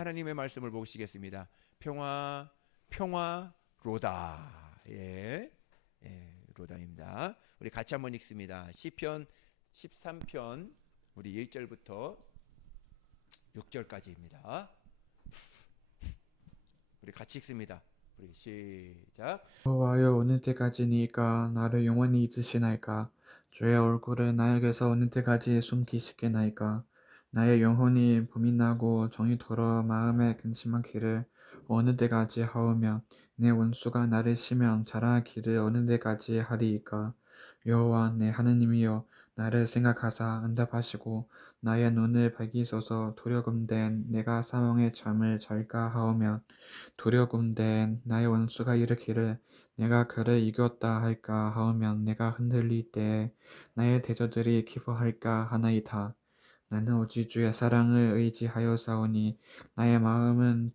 하나님의 말씀을 보시겠습니다. 평화, 평화로다. 예, 로다입니다. 우리 같이 한번 읽습니다. 시편 13편 우리 1절부터 6절까지입니다. 우리 같이 읽습니다. 우리 시작. 여호와여 어느 때까지니까 나를 영원히 잊으시나이까. 주의 얼굴을 나에게서 어느 때까지 숨기시겠나이까. 나의 영혼이 범인하고 정이 더러 마음에 근심하기를 어느 때까지 하오며 내 원수가 나를 시면 자랑하기를 어느 때까지 하리이까. 여호와 내 하느님이여 나를 생각하사 응답하시고 나의 눈을 밝히소서. 두려움된 내가 사망의 잠을 잘까 하오며 두려움된 나의 원수가 이르기를 내가 그를 이겼다 할까 하오면 내가 흔들릴 때에 나의 대적들이 기뻐할까 하나이다. 나는 오직 주의 사랑을 의지하여 싸우니 나의 마음은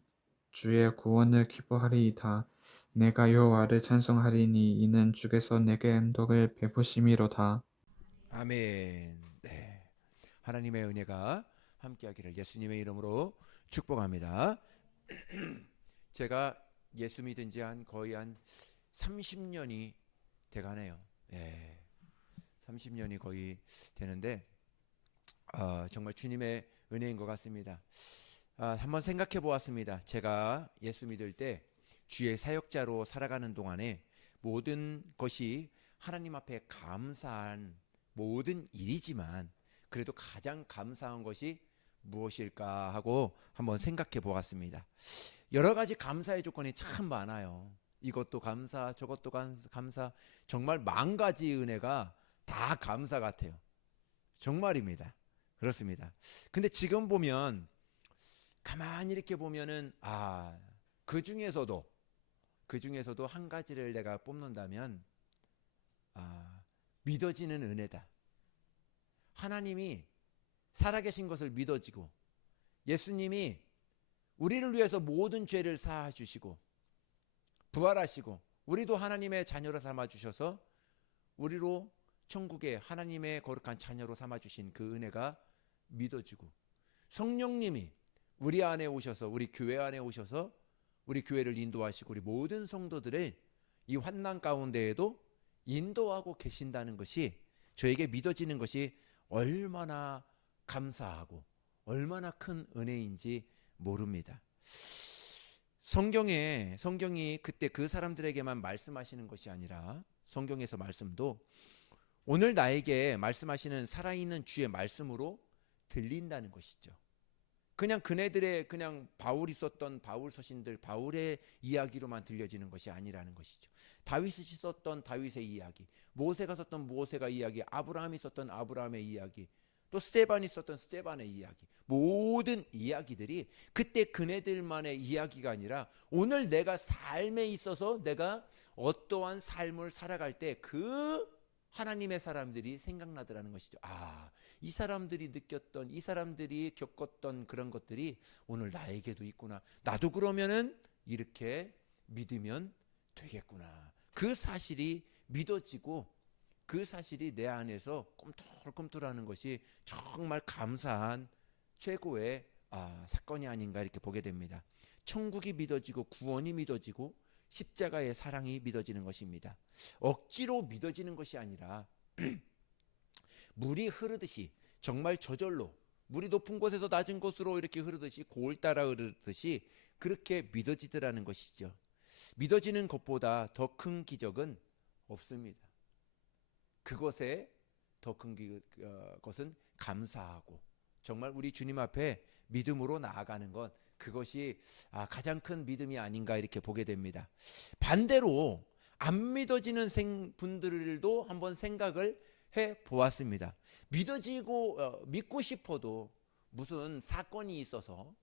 주의 구원을 기뻐하리이다. 내가 여호와를 찬송하리니 이는 주께서 내게 은덕을 베푸심이로다. 아멘. 네. 하나님의 은혜가 함께하기를 예수님의 이름으로 축복합니다. 제가 예수 믿은 지 거의 한 30년이 돼가네요. 예, 30년이 거의 되는데 정말 주님의 은혜인 것 같습니다. 한번 생각해 보았습니다. 제가 예수 믿을 때 주의 사역자로 살아가는 동안에 모든 것이 하나님 앞에 감사한 모든 일이지만 그래도 가장 감사한 것이 무엇일까 하고 한번 생각해 보았습니다. 여러 가지 감사의 조건이 참 많아요. 이것도 감사, 저것도 감사, 정말 만 가지 은혜가 다 감사 같아요. 정말입니다. 그렇습니다. 근데 지금 보면 가만히 이렇게 보면은 그 중에서도 한 가지를 내가 뽑는다면 믿어지는 은혜다. 하나님이 살아계신 것을 믿어지고 예수님이 우리를 위해서 모든 죄를 사하 주시고 부활하시고 우리도 하나님의 자녀로 삼아 주셔서 우리로 천국에 하나님의 거룩한 자녀로 삼아 주신 그 은혜가 믿어지고 성령님이 우리 안에 오셔서 우리 교회 안에 오셔서 우리 교회를 인도하시고 우리 모든 성도들을 이 환난 가운데에도 인도하고 계신다는 것이 저에게 믿어지는 것이 얼마나 감사하고 얼마나 큰 은혜인지 모릅니다. 성경이 그때 그 사람들에게만 말씀하시는 것이 아니라 성경에서 말씀도 오늘 나에게 말씀하시는 살아있는 주의 말씀으로 들린다는 것이죠. 그냥 그네들의 그냥 바울이 썼던 바울 서신들 바울의 이야기로만 들려지는 것이 아니라는 것이죠. 다윗이 썼던 다윗의 이야기, 모세가 썼던 모세가 이야기, 아브라함이 썼던 아브라함의 이야기, 또 스데반이 썼던 스데반의 이야기, 모든 이야기들이 그때 그네들만의 이야기가 아니라 오늘 내가 삶에 있어서 내가 어떠한 삶을 살아갈 때 그 하나님의 사람들이 생각나더라는 것이죠. 이 사람들이 느꼈던, 이 사람들이 겪었던 그런 것들이 오늘 나에게도 있구나. 나도 그러면은 이렇게 믿으면 되겠구나. 그 사실이 믿어지고 그 사실이 내 안에서 꿈틀꿈틀하는 것이 정말 감사한 최고의 사건이 아닌가 이렇게 보게 됩니다. 천국이 믿어지고 구원이 믿어지고 십자가의 사랑이 믿어지는 것입니다. 억지로 믿어지는 것이 아니라 물이 흐르듯이 정말 저절로 물이 높은 곳에서 낮은 곳으로 이렇게 흐르듯이 골 따라 흐르듯이 그렇게 믿어지더라는 것이죠. 믿어지는 것보다 더 큰 기적은 없습니다. 그것에 더 큰 것은 감사하고 정말 우리 주님 앞에 믿음으로 나아가는 것 그것이 가장 큰 믿음이 아닌가 이렇게 보게 됩니다. 반대로 안 믿어지는 분들도 한번 생각을 해 보았습니다. 믿고 싶어도 무슨 사건이 있어서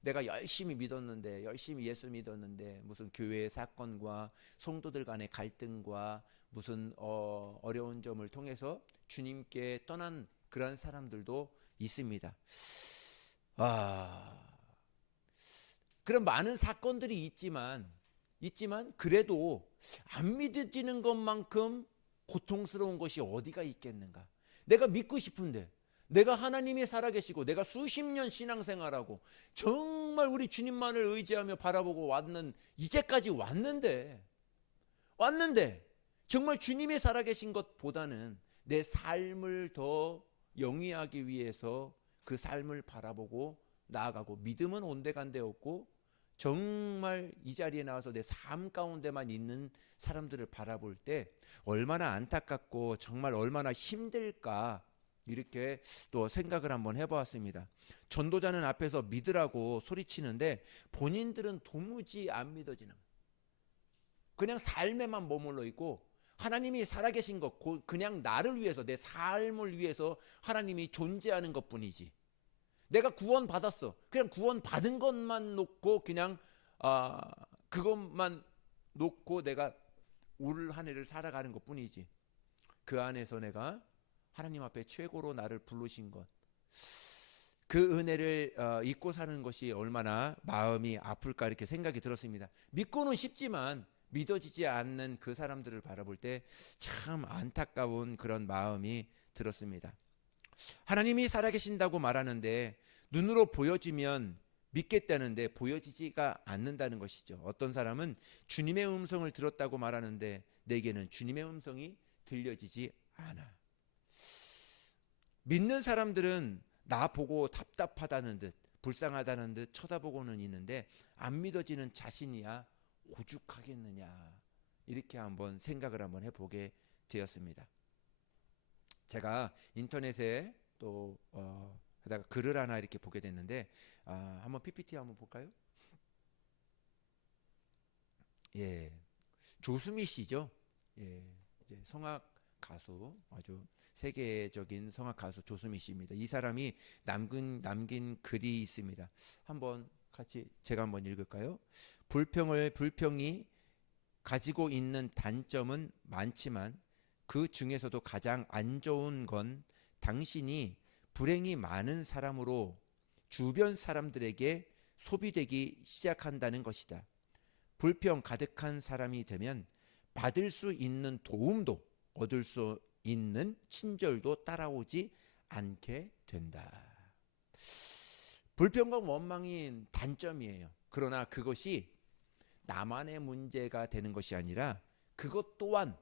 내가 열심히 믿었는데 열심히 예수 믿었는데 무슨 교회의 사건과 성도들 간의 갈등과 무슨 어려운 점을 통해서 주님께 떠난 그런 사람들도 있습니다. 그런 많은 사건들이 있지만 그래도 안 믿어지는 것만큼 고통스러운 것이 어디가 있겠는가? 내가 믿고 싶은데 내가 하나님이 살아계시고 내가 수십 년 신앙생활하고 정말 우리 주님만을 의지하며 바라보고 이제까지 왔는데 정말 주님이 살아계신 것보다는 내 삶을 더 영위하기 위해서 그 삶을 바라보고 나아가고, 믿음은 온데간데 없고 정말 이 자리에 나와서 내 삶 가운데만 있는 사람들을 바라볼 때 얼마나 안타깝고 정말 얼마나 힘들까, 이렇게 또 생각을 한번 해보았습니다. 전도자는 앞에서 믿으라고 소리치는데 본인들은 도무지 안 믿어지는, 그냥 삶에만 머물러 있고, 하나님이 살아계신 것, 그냥 나를 위해서, 내 삶을 위해서 하나님이 존재하는 것뿐이지, 내가 구원 받았어, 그냥 구원 받은 것만 놓고 그냥 그것만 놓고 내가 올 한 해를 살아가는 것뿐이지, 그 안에서 내가 하나님 앞에 최고로 나를 부르신 것, 그 은혜를 잊고 사는 것이 얼마나 마음이 아플까, 이렇게 생각이 들었습니다. 믿고는 싶지만 믿어지지 않는 그 사람들을 바라볼 때 참 안타까운 그런 마음이 들었습니다. 하나님이 살아계신다고 말하는데 눈으로 보여지면 믿겠다는데 보여지지가 않는다는 것이죠. 어떤 사람은 주님의 음성을 들었다고 말하는데 내게는 주님의 음성이 들려지지 않아. 믿는 사람들은 나 보고 답답하다는 듯, 불쌍하다는 듯 쳐다보고는 있는데 안 믿어지는 자신이야 오죽하겠느냐, 이렇게 한번 생각을 한번 해보게 되었습니다. 제가 인터넷에 또 하다가 글을 하나 이렇게 보게 됐는데, 한번 PPT 한번 볼까요? 예, 조수미 씨죠. 예, 이제 성악 가수, 아주 세계적인 성악 가수 조수미 씨입니다. 이 사람이 남긴 글이 있습니다. 한번 같이 제가 한번 읽을까요? 불평이 가지고 있는 단점은 많지만 그 중에서도 가장 안 좋은 건 당신이 불행이 많은 사람으로 주변 사람들에게 소비되기 시작한다는 것이다. 불평 가득한 사람이 되면 받을 수 있는 도움도, 얻을 수 있는 친절도 따라오지 않게 된다. 불평과 원망이 단점이에요. 그러나 그것이 나만의 문제가 되는 것이 아니라 그것 또한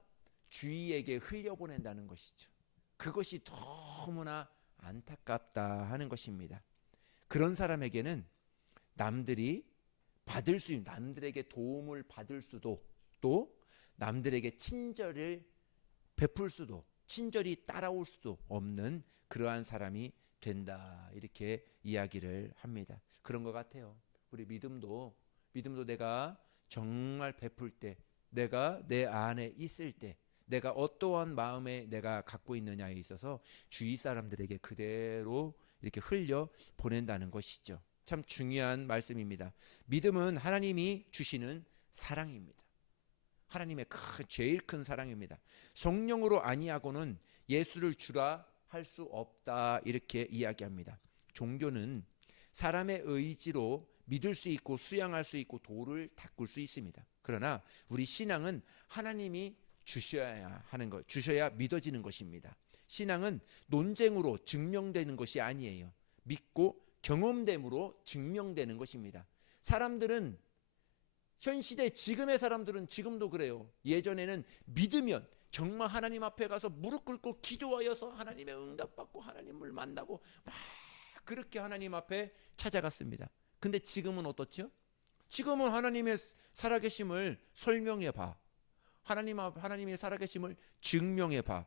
주위에게 흘려보낸다는 것이죠. 그것이 너무나 안타깝다 하는 것입니다. 그런 사람에게는 남들이 남들에게 도움을 받을 수도, 또 남들에게 친절을 베풀 수도, 친절이 따라올 수도 없는 그러한 사람이 된다, 이렇게 이야기를 합니다. 그런 것 같아요. 우리 믿음도 내가 정말 베풀 때, 내가 내 안에 있을 때, 내가 어떠한 마음에 내가 갖고 있느냐에 있어서 주위 사람들에게 그대로 이렇게 흘려 보낸다는 것이죠. 참 중요한 말씀입니다. 믿음은 하나님이 주시는 사랑입니다. 하나님의 제일 큰 사랑입니다. 성령으로 아니하고는 예수를 주라 할 수 없다, 이렇게 이야기합니다. 종교는 사람의 의지로 믿을 수 있고 수양할 수 있고 도를 닦을 수 있습니다. 그러나 우리 신앙은 하나님이 주셔야 하는 것, 주셔야 믿어지는 것입니다. 신앙은 논쟁으로 증명되는 것이 아니에요. 믿고 경험됨으로 증명되는 것입니다. 사람들은, 현 시대 지금의 사람들은 지금도 그래요. 예전에는 믿으면 정말 하나님 앞에 가서 무릎 꿇고 기도하여서 하나님의 응답받고 하나님을 만나고 막 그렇게 하나님 앞에 찾아갔습니다. 근데 지금은 어떻죠? 지금은 하나님의 살아계심을 설명해 봐. 하나님의 살아계심을 증명해 봐.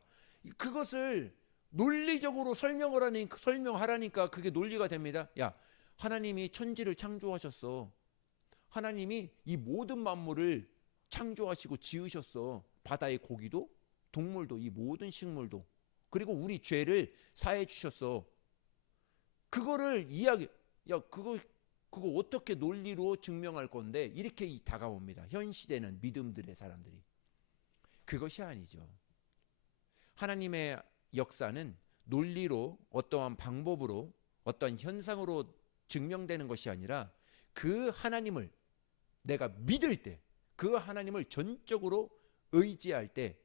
그것을 논리적으로 설명하라니까 그게 논리가 됩니다. 야, 하나님이 천지를 창조하셨어. 하나님이 이 모든 만물을 창조하시고 지으셨어. 바다의 고기도, 동물도, 이 모든 식물도. 그리고 우리 죄를 사해 주셨어. 그거를 그거 어떻게 논리로 증명할 건데, 이렇게 다가옵니다. 현 시대는 믿음들의 사람들이. 그것이 아니죠. 하나님의 역사는 논리로, 어떠한 방법으로, 어떤 현상으로 증명되는 것이 아니라 그 하나님을 내가 믿을 때, 그 하나님을 전적으로 의지할 때,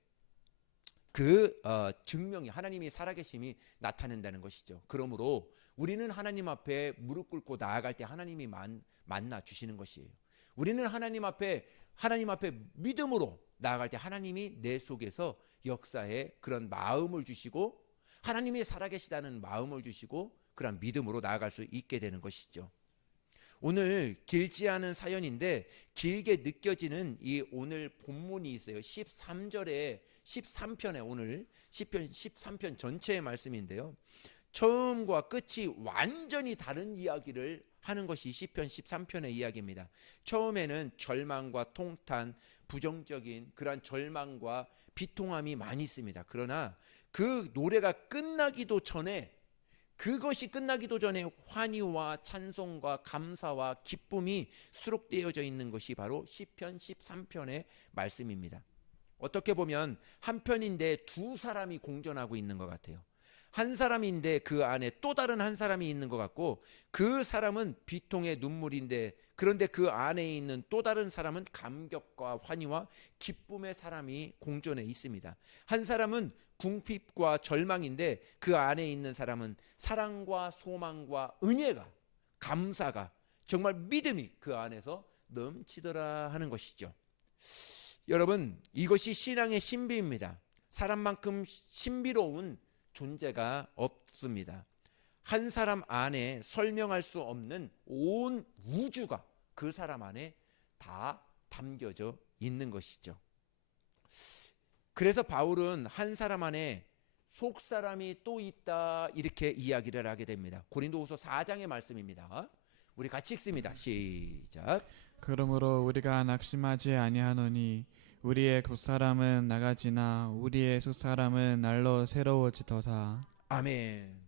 그 증명이 하나님이 살아계심이 나타낸다는 것이죠. 그러므로 우리는 하나님 앞에 무릎 꿇고 나아갈 때 하나님이 만나 주시는 것이에요. 우리는 하나님 앞에 믿음으로 나아갈 때 하나님이 내 속에서 역사에 그런 마음을 주시고 하나님이 살아계시다는 마음을 주시고 그런 믿음으로 나아갈 수 있게 되는 것이죠. 오늘 길지 않은 사연인데 길게 느껴지는 이 오늘 본문이 있어요. 13절에 13편에 오늘 시편 13편 전체의 말씀인데요. 처음과 끝이 완전히 다른 이야기를 하는 것이 시편 13편의 이야기입니다. 처음에는 절망과 통탄, 부정적인 그러한 절망과 비통함이 많이 있습니다. 그러나 그 노래가 끝나기도 전에 그것이 끝나기도 전에 환희와 찬송과 감사와 기쁨이 수록되어져 있는 것이 바로 시편 13편의 말씀입니다. 어떻게 보면 한 편인데 두 사람이 공존하고 있는 것 같아요. 한 사람인데 그 안에 또 다른 한 사람이 있는 것 같고 그 사람은 비통의 눈물인데 그런데 그 안에 있는 또 다른 사람은 감격과 환희와 기쁨의 사람이 공존해 있습니다. 한 사람은 궁핍과 절망인데 그 안에 있는 사람은 사랑과 소망과 은혜가 감사가 정말 믿음이 그 안에서 넘치더라 하는 것이죠. 여러분 이것이 신앙의 신비입니다. 사람만큼 신비로운 존재가 없습니다. 한 사람 안에 설명할 수 없는 온 우주가 그 사람 안에 다 담겨져 있는 것이죠. 그래서 바울은 한 사람 안에 속 사람이 또 있다 이렇게 이야기를 하게 됩니다. 고린도후서 4장의 말씀입니다. 우리 같이 읽습니다. 시작. 그러므로 우리가 낙심하지 아니하노니 우리의 겉사람은 나가지나 우리의 속사람은 날로 새로워지도다. 아멘.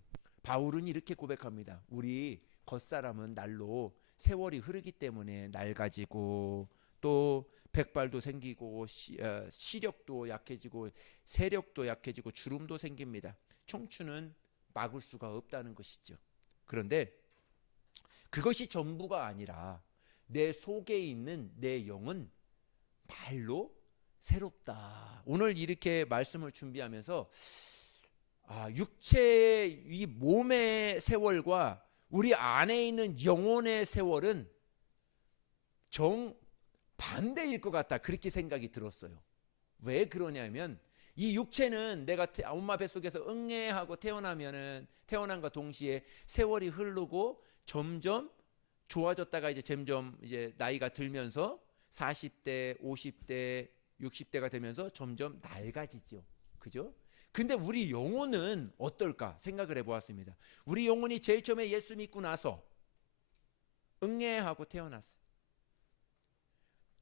바울은 이렇게 고백합니다. 우리 겉사람은 날로 세월이 흐르기 때문에 낡아지고 또 백발도 생기고 시력도 약해지고 세력도 약해지고 주름도 생깁니다. 청춘은 막을 수가 없다는 것이죠. 그런데 그것이 전부가 아니라 내 속에 있는 내 영은 날로 새롭다. 오늘 이렇게 말씀을 준비하면서 육체의 이 몸의 세월과 우리 안에 있는 영혼의 세월은 정반대일 것 같다. 그렇게 생각이 들었어요. 왜 그러냐면 이 육체는 내가 엄마 뱃속에서 응애하고 태어난과 동시에 세월이 흐르고 점점 좋아졌다가 이제 점점 이제 나이가 들면서 40대, 50대, 60대가 되면서 점점 낡아지죠. 그죠? 근데 우리 영혼은 어떨까 생각을 해보았습니다. 우리 영혼이 제일 처음에 예수 믿고 나서 응애하고 태어났어요.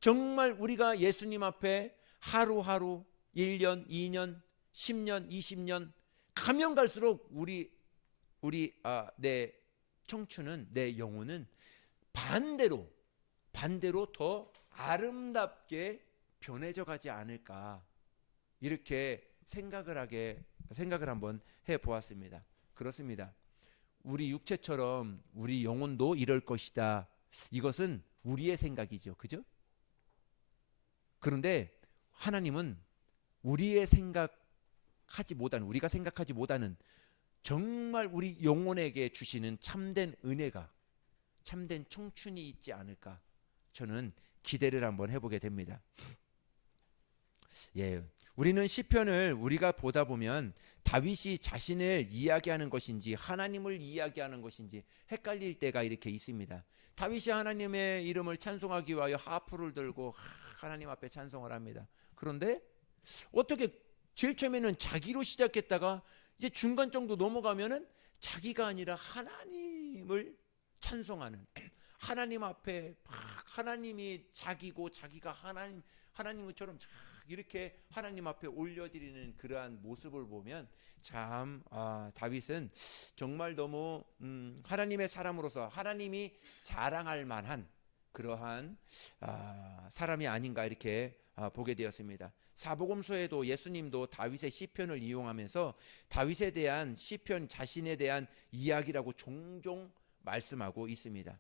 정말 우리가 예수님 앞에 하루하루 1년, 2년, 10년, 20년 가면 갈수록 내 청춘은 내 영혼은 반대로 더 아름답게 변해져 가지 않을까 이렇게 생각을 한번 해 보았습니다. 그렇습니다. 우리 육체처럼 우리 영혼도 이럴 것이다. 이것은 우리의 생각이죠. 그죠? 그런데 하나님은 우리가 생각하지 못하는 정말 우리 영혼에게 주시는 참된 은혜가 참된 청춘이 있지 않을까 저는 기대를 한번 해보게 됩니다. 예, 우리는 시편을 우리가 보다 보면 다윗이 자신을 이야기하는 것인지 하나님을 이야기하는 것인지 헷갈릴 때가 이렇게 있습니다. 다윗이 하나님의 이름을 찬송하기 위하여 하프를 들고 하나님 앞에 찬송을 합니다. 그런데 어떻게 제일 처음에는 자기로 시작했다가 이제 중간 정도 넘어가면은 자기가 아니라 하나님을 찬송하는 하나님 앞에 하나님이 자기고 자기가 하나님처럼 이렇게 하나님 앞에 올려드리는 그러한 모습을 보면 참 다윗은 정말 너무 하나님의 사람으로서 하나님이 자랑할 만한 그러한 사람이 아닌가 이렇게 보게 되었습니다. 사복음서에도 예수님도 다윗의 시편을 이용하면서 다윗에 대한 시편 자신에 대한 이야기라고 종종 말씀하고 있습니다.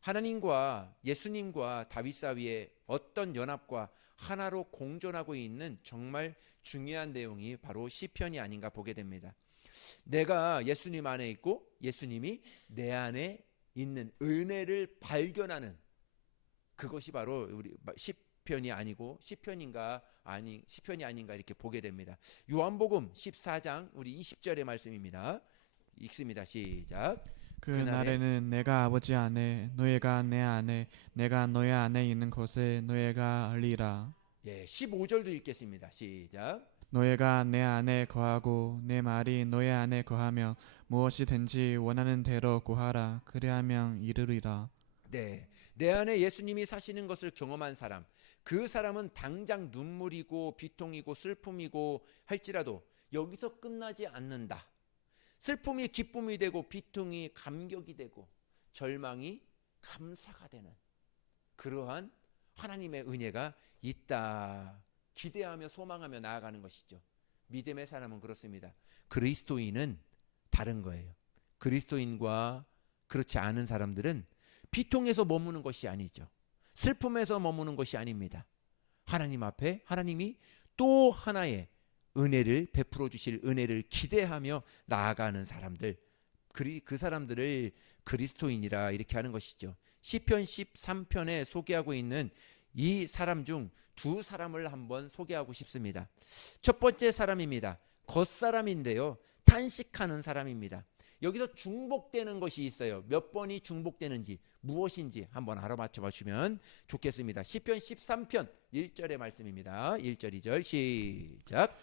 하나님과 예수님과 다윗 사이에 어떤 연합과 하나로 공존하고 있는 정말 중요한 내용이 바로 시편이 아닌가 보게 됩니다. 내가 예수님 안에 있고 예수님이 내 안에 있는 은혜를 발견하는 그것이 바로 우리 시편이 아니고 시편이 아닌가 이렇게 보게 됩니다. 요한복음 14장 우리 20절의 말씀입니다. 읽습니다. 시작. 그 그날에 날에는 내가 아버지 안에 너희가 내 안에 내가 너희 안에 있는 것을 너희가 알리라. 15절도 읽겠습니다. 시작. 너희가 내 안에 거하고 내 말이 너희 안에 거하면 무엇이든지 원하는 대로 구하라. 그리하면 이루리라. 네. 내 안에 예수님이 사시는 것을 경험한 사람, 그 사람은 당장 눈물이고 비통이고 슬픔이고 할지라도 여기서 끝나지 않는다. 슬픔이 기쁨이 되고 비통이 감격이 되고 절망이 감사가 되는 그러한 하나님의 은혜가 있다. 기대하며 소망하며 나아가는 것이죠. 믿음의 사람은 그렇습니다. 그리스도인은 다른 거예요. 그리스도인과 그렇지 않은 사람들은 비통에서 머무는 것이 아니죠. 슬픔에서 머무는 것이 아닙니다. 하나님 앞에 하나님이 또 하나의 은혜를 베풀어 주실 은혜를 기대하며 나아가는 사람들, 그 사람들을 그리스도인이라 이렇게 하는 것이죠. 시편 13편에 소개하고 있는 이 사람 중 두 사람을 한번 소개하고 싶습니다. 첫 번째 사람입니다. 겉사람인데요. 탄식하는 사람입니다. 여기서 중복되는 것이 있어요. 몇 번이 중복되는지 무엇인지 한번 알아맞혀 보시면 좋겠습니다. 시편 13편 1절의 말씀입니다. 1절 2절 시작.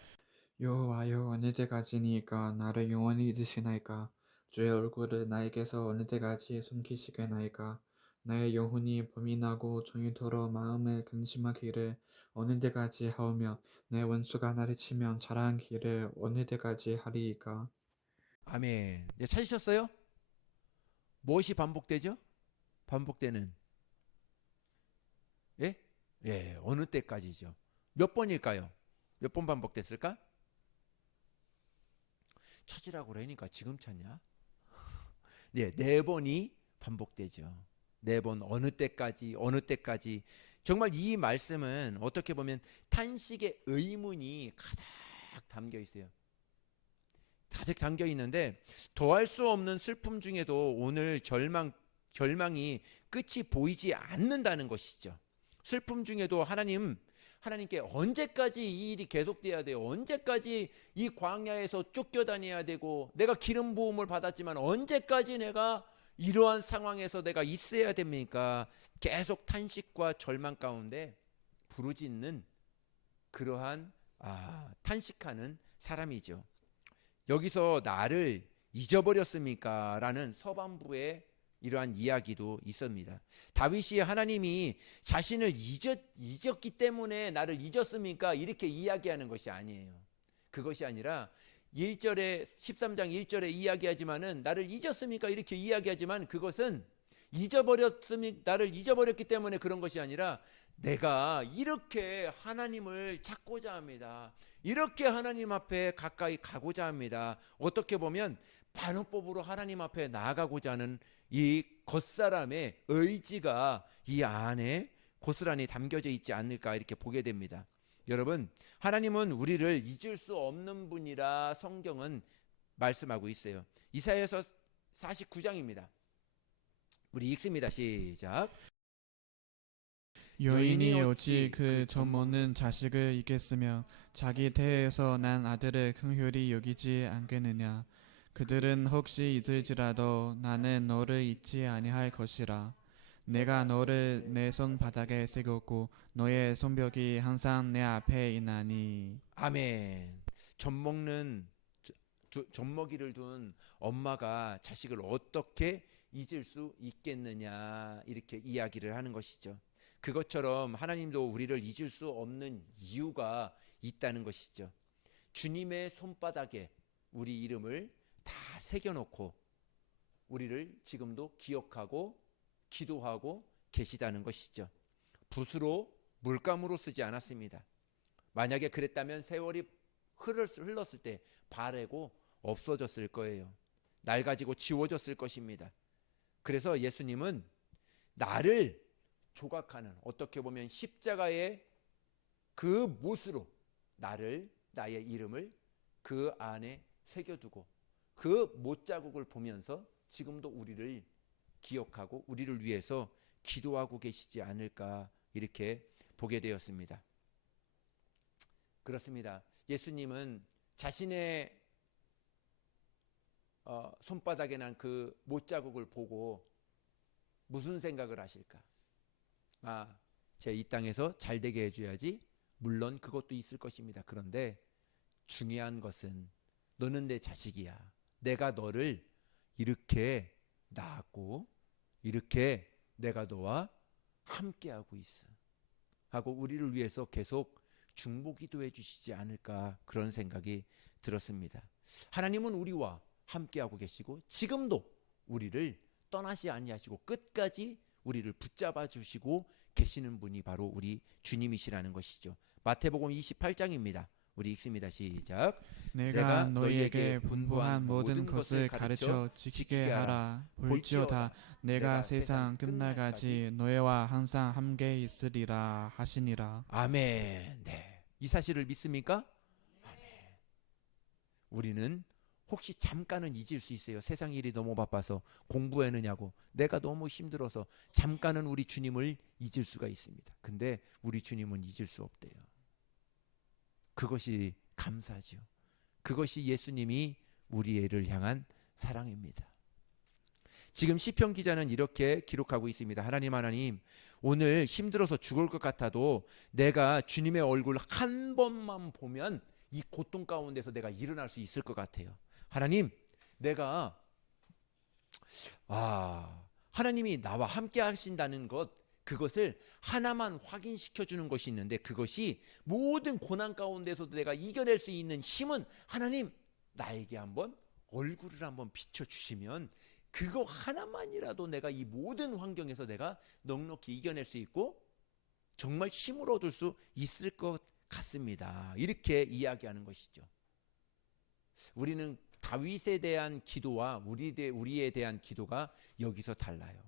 여호와여 어느 때까지니까 나를 영원히 잊으시나이까? 주의 얼굴을 나에게서 어느 때까지 숨기시겠나이까? 나의 영혼이 범인하고 종일토록 마음을 근심하기를 어느 때까지 하오며 내 원수가 나를 치면 자랑하기를 어느 때까지 하리이까? 아멘. 네, 찾으셨어요? 무엇이 반복되죠? 반복되는 예? 어느 때까지죠? 몇 번일까요? 몇 번 반복됐을까? 찾으라고 그러니까 지금 찾냐? 네 번이 반복되죠. 네 번 어느 때까지 정말 이 말씀은 어떻게 보면 탄식의 의문이 가득 담겨 있어요. 가득 담겨 있는데 더할 수 없는 슬픔 중에도 오늘 절망이 끝이 보이지 않는다는 것이죠. 슬픔 중에도 하나님께 언제까지 이 일이 계속돼야 돼요? 언제까지 이 광야에서 쫓겨다녀야 되고 내가 기름 부음을 받았지만 언제까지 내가 이러한 상황에서 내가 있어야 됩니까? 계속 탄식과 절망 가운데 부르짖는 그러한 탄식하는 사람이죠. 여기서 나를 잊어버렸습니까? 라는 서반부의 이러한 이야기도 있습니다. 다윗이 하나님이 자신을 잊었기 때문에 나를 잊었습니까? 이렇게 이야기하는 것이 아니에요. 그것이 아니라 13장 1절에 이야기하지만은 나를 잊었습니까? 이렇게 이야기하지만 그것은 나를 잊어버렸기 때문에 그런 것이 아니라 내가 이렇게 하나님을 찾고자 합니다. 이렇게 하나님 앞에 가까이 가고자 합니다. 어떻게 보면 반어법으로 하나님 앞에 나아가고자 하는 이 겉사람의 의지가 이 안에 고스란히 담겨져 있지 않을까 이렇게 보게 됩니다. 여러분, 하나님은 우리를 잊을 수 없는 분이라 성경은 말씀하고 있어요. 이사야서 49장입니다. 우리 읽습니다. 시작. 여인이 어찌 그 젖먹는 자식을 잊겠으며 자기 태에서 난 아들을 긍휼히 여기지 않겠느냐? 그들은 혹시 잊을지라도 나는 너를 잊지 아니할 것이라. 내가 너를 내 손바닥에 새겼고 너의 손뼉이 항상 내 앞에 있나니. 아멘. 젖먹이를 둔 엄마가 자식을 어떻게 잊을 수 있겠느냐 이렇게 이야기를 하는 것이죠. 그것처럼 하나님도 우리를 잊을 수 없는 이유가 있다는 것이죠. 주님의 손바닥에 우리 이름을 다 새겨놓고 우리를 지금도 기억하고 기도하고 계시다는 것이죠. 붓으로 물감으로 쓰지 않았습니다. 만약에 그랬다면 세월이 흘렀을 때 바래고 없어졌을 거예요. 낡아지고 지워졌을 것입니다. 그래서 예수님은 나를 조각하는 어떻게 보면 십자가의 그 못으로 나의 이름을 그 안에 새겨두고 그 못자국을 보면서 지금도 우리를 기억하고 우리를 위해서 기도하고 계시지 않을까 이렇게 보게 되었습니다. 그렇습니다. 예수님은 자신의 손바닥에 난 그 못자국을 보고 무슨 생각을 하실까? 제 이 땅에서 잘 되게 해줘야지. 물론 그것도 있을 것입니다. 그런데 중요한 것은 너는 내 자식이야. 내가 너를 이렇게 낳았고 이렇게 내가 너와 함께하고 있어. 하고 우리를 위해서 계속 중보기도해 주시지 않을까 그런 생각이 들었습니다. 하나님은 우리와 함께하고 계시고 지금도 우리를 떠나시 아니하시고 끝까지 우리를 붙잡아 주시고 계시는 분이 바로 우리 주님이시라는 것이죠. 마태복음 28장입니다. 우리 읽습니다. 시작. 내가 너희에게 분부한 모든 것을 가르쳐 지키게 하라. 볼지어다 내가 세상 끝날까지 너희와 항상 함께 있으리라 하시니라. 아멘. 네. 이 사실을 믿습니까? 아멘. 우리는 혹시 잠깐은 잊을 수 있어요. 세상 일이 너무 바빠서 공부해느냐고 내가 너무 힘들어서 잠깐은 우리 주님을 잊을 수가 있습니다. 근데 우리 주님은 잊을 수 없대요. 그것이 감사죠. 그것이 예수님이 우리를 향한 사랑입니다. 지금 시편 기자는 이렇게 기록하고 있습니다. 하나님 오늘 힘들어서 죽을 것 같아도 내가 주님의 얼굴 한 번만 보면 이 고통 가운데서 내가 일어날 수 있을 것 같아요. 하나님, 내가 하나님이 나와 함께 하신다는 것, 그것을 하나만 확인시켜 주는 것이 있는데 그것이 모든 고난 가운데서도 내가 이겨낼 수 있는 힘은 하나님 나에게 한번 얼굴을 한번 비춰 주시면 그거 하나만이라도 내가 이 모든 환경에서 내가 넉넉히 이겨낼 수 있고 정말 힘을 얻을 수 있을 것 같습니다. 이렇게 이야기하는 것이죠. 우리는 다윗에 대한 기도와 우리에 대한 기도가 여기서 달라요.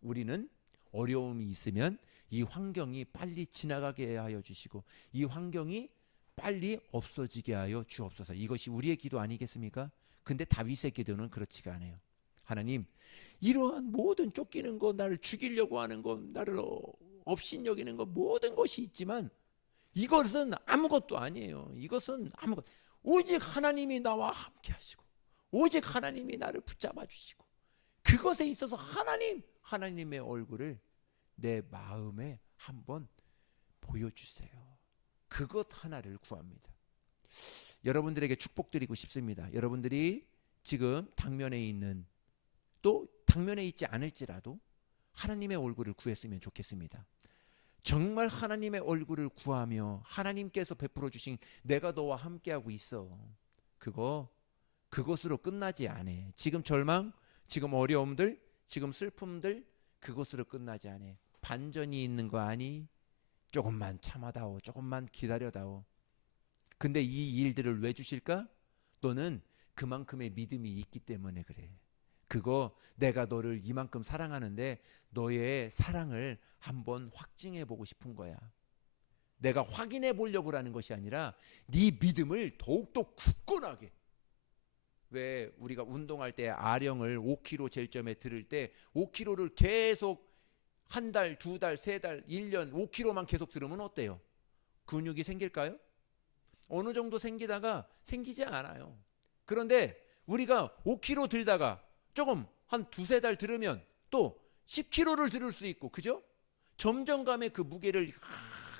우리는 어려움이 있으면 이 환경이 빨리 지나가게 하여 주시고 이 환경이 빨리 없어지게 하여 주옵소서. 이것이 우리의 기도 아니겠습니까? 근데 다윗의 기도는 그렇지가 않아요. 하나님, 이러한 모든 쫓기는 것, 나를 죽이려고 하는 것, 나를 업신여기는 것, 모든 것이 있지만 이것은 아무것도 아니에요. 이것은 아무것. 오직 하나님이 나와 함께 하시고 오직 하나님이 나를 붙잡아 주시고 그것에 있어서 하나님의 얼굴을 내 마음에 한번 보여주세요. 그것 하나를 구합니다. 여러분들에게 축복드리고 싶습니다. 여러분들이 지금 당면에 있는 또 당면에 있지 않을지라도 하나님의 얼굴을 구했으면 좋겠습니다. 정말 하나님의 얼굴을 구하며 하나님께서 베풀어 주신 내가 너와 함께하고 있어. 그것으로 끝나지 않아. 지금 절망, 지금 어려움들, 지금 슬픔들 그것으로 끝나지 않아. 반전이 있는 거 아니? 조금만 참아다오. 조금만 기다려다오. 근데 이 일들을 왜 주실까? 너는 그만큼의 믿음이 있기 때문에 그래. 그거 내가 너를 이만큼 사랑하는데 너의 사랑을 한번 확증해 보고 싶은 거야. 내가 확인해 보려고 하는 것이 아니라 네 믿음을 더욱더 굳건하게. 왜 우리가 운동할 때 아령을 5kg 잴점에 들을 때 5kg를 계속 한 달, 두 달, 세 달, 1년 5kg만 계속 들으면 어때요? 근육이 생길까요? 어느 정도 생기다가 생기지 않아요. 그런데 우리가 5kg 들다가 조금 한 두세 달 들으면 또 10kg를 들을 수 있고, 그죠? 점점감의 그 무게를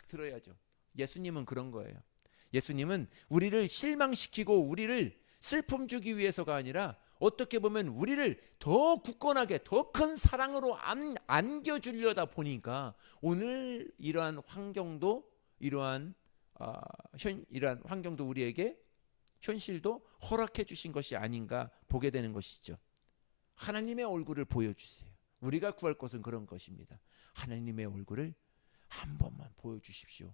들어야죠. 예수님은 그런 거예요. 예수님은 우리를 실망시키고 우리를 슬픔 주기 위해서가 아니라 어떻게 보면 우리를 더 굳건하게 더 큰 사랑으로 안겨주려다 보니까 오늘 이러한 환경도 이러한 환경도 우리에게 현실도 허락해 주신 것이 아닌가 보게 되는 것이죠. 하나님의 얼굴을 보여주세요. 우리가 구할 것은 그런 것입니다. 하나님의 얼굴을 한 번만 보여주십시오.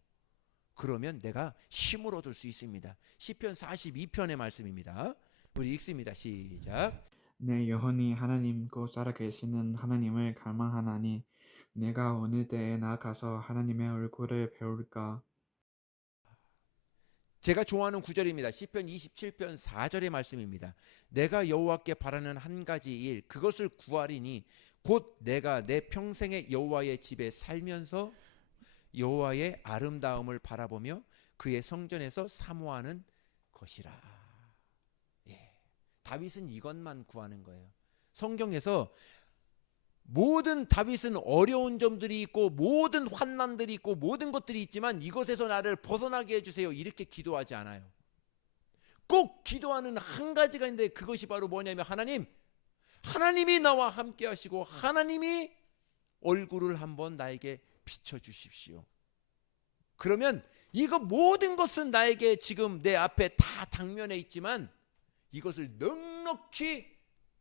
그러면 내가 힘을 얻을 수 있습니다. 시편 42편의 말씀입니다. 우리 읽습니다. 시작. 내 영혼이 하나님 곧 살아계시는 하나님을 갈망하나니 내가 어느 때에 나아가서 하나님의 얼굴을 배울까? 제가 좋아하는 구절입니다. 시편 27편 4절의 말씀입니다. 내가 여호와께 바라는 한 가지 일 그것을 구하리니 곧 내가 내 평생의 여호와의 집에 살면서 여호와의 아름다움을 바라보며 그의 성전에서 사모하는 것이라. 예. 다윗은 이것만 구하는 거예요. 성경에서 모든 다윗은 어려운 점들이 있고 모든 환난들이 있고 모든 것들이 있지만 이것에서 나를 벗어나게 해주세요 이렇게 기도하지 않아요. 꼭 기도하는 한 가지가 있는데 그것이 바로 뭐냐면 하나님이 나와 함께 하시고 하나님이 얼굴을 한번 나에게 비춰주십시오. 그러면 이거 모든 것은 나에게 지금 내 앞에 다 당면에 있지만 이것을 넉넉히